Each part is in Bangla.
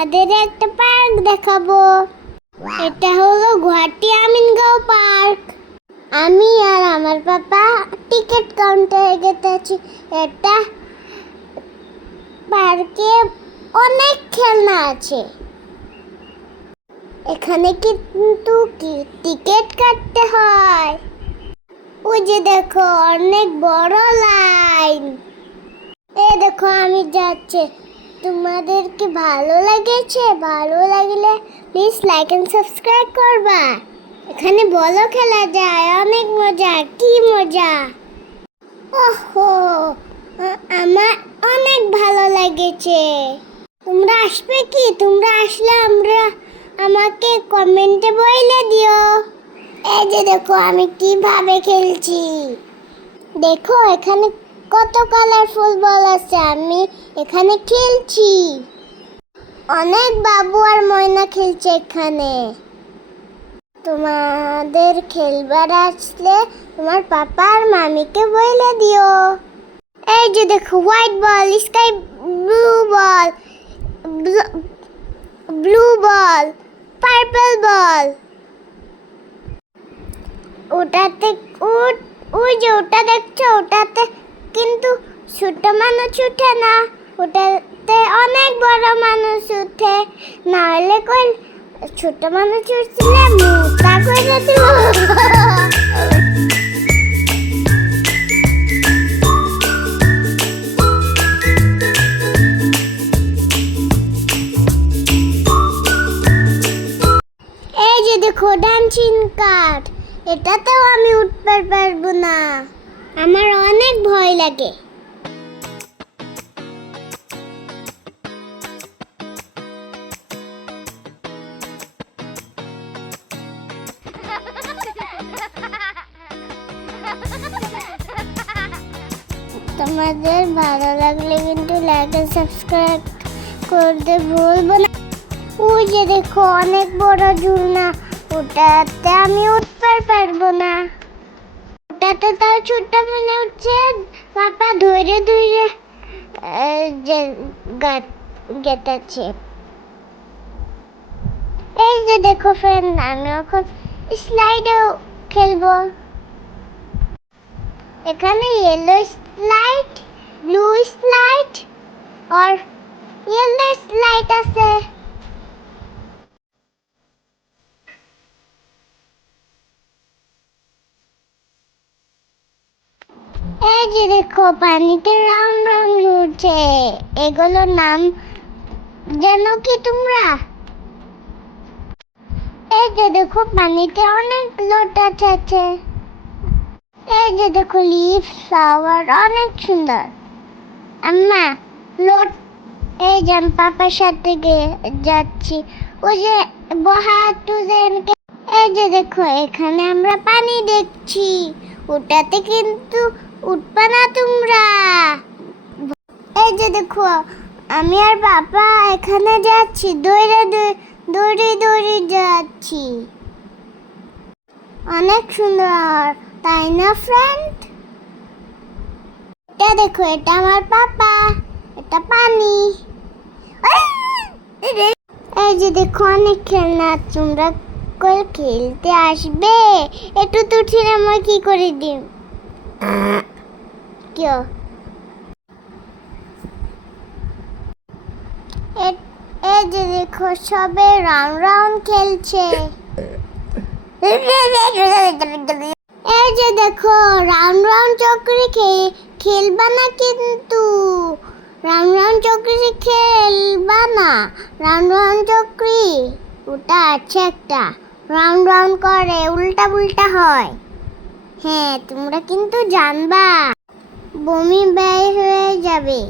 তোমাদের একটা পার্ক দেখাবো। এটা হলো গুয়াহাটি আমিনগাঁও পার্ক। আমি আর আমার পাপা টিকিট কাউন্টারে গেছি। এটা পার্কে অনেক খেলনা আছে। এখানে কিন্তু টিকিট কাটতে হয়। ওই যে দেখো অনেক বড় লাইন। এই দেখো আমি যাচ্ছি। তোমাদের কি ভালো লেগেছে? ভালো লাগলে প্লিজ লাইক এন্ড সাবস্ক্রাইব করবা। এখানে বলো খেলা যায়, অনেক মজা। কি মজা! ওহো, আমার অনেক ভালো লেগেছে। তোমরা আসবে কি? তোমরা আসলে আমাকে কমেন্টে বলে দিও। এই যে দেখো আমি কিভাবে খেলছি। দেখো এখানে কত কালারফুল বল আছে। আমি এখানে খেলছি। অনেক বাবু আর ময়না খেলছে এখানে। তোমাদের খেলবার আসলে তোমার পাপা আর মামিকে বলে দিও। এই যে দেখো white ball, sky blue ball, blue ball, purple ball. ওটাতে ওই যে ওটা দেখছো, ওটাতে কিন্তু ছোট মানুষ উঠে না। ওটাতে অনেক বড় মানুষ উঠে। না হলে কই ছোট মানুষ উঠলে মোটা করে দিব। এই যে দেখো ডান্সিং কার। এটাতেও আমি উঠতে পারবো না। আমার অনেক ভয় লাগে। তোমাদের ভালো লাগলে কিন্তু লাইক এন্ড সাবস্ক্রাইব করতে ভুলবো না। ওই যে দেখো অনেক বড় ঝুলনা। ওটাতে আমি উঠতে পারবো না। ওটাতে তাও ছোট্ট মনে হচ্ছে। পাপা ধরে ধরে গেটাচ্ছে। এই যে দেখো ফ্রেন্ড, আমি এখন স্লাইডেও খেলবো। এখানে ইয়েলো স্লাইড, ব্লু স্লাইড আর ইয়েলো স্লাইড আছে। এই যে দেখো পানিতে রাউন্ড রাউন্ড ঘুরছে। এগুলোর নাম জানো কি তোমরা? এই যে দেখো পানিতে অনেক লোটাস আছে। এই যে দেখো লিফ, ফ্লাওয়ার অনেক সুন্দর। আম্মা লোট। এই যে আমি পাপার সাথে যাচ্ছি। ওই যে এই যে দেখো এখানে আমরা পানি দেখছি। ওটাতে কিন্তু উঠবা না তোমরা। এই যে দেখো আমি আর পাপা এখানে যাচ্ছি। দৌড়ে যাচ্ছি। অনেক সুন্দর, তাই না ফ্রেন্ড? এটা দেখো, এটা আমার পাপা, এটা পানি। এই যে দেখো অনেক খেলনা। তোমরা খেলতে আসবে? একটু তুলছি আমার কি করে দিন। কেউ এই যে দেখো সবে রাউন্ড রাউন্ড খেলছে। এই যে দেখো রাউন্ড রাউন্ড চক্রি খেলবা না কিন্তু। রাউন্ড রাউন্ড চক্রি খেলবা না। রাউন্ড রাউন্ড চক্রি ওটা আছে একটা, রাউন্ড রাউন্ড করে উল্টা উল্টা হয়। হ্যাঁ তোমরা কিন্তু জানবা, বমি বের হয়ে যাবে।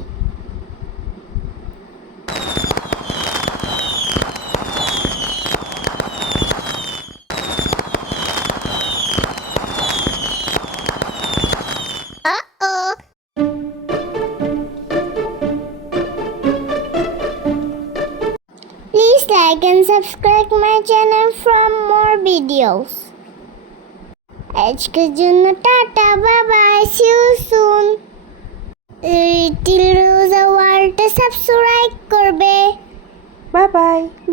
Please like and subscribe my channel for more videos. আজকের জন্য tata, bye bye, see you soon. Little রোজা ওয়ার্ল্ডে সাবস্ক্রাইব করবে। Bye bye.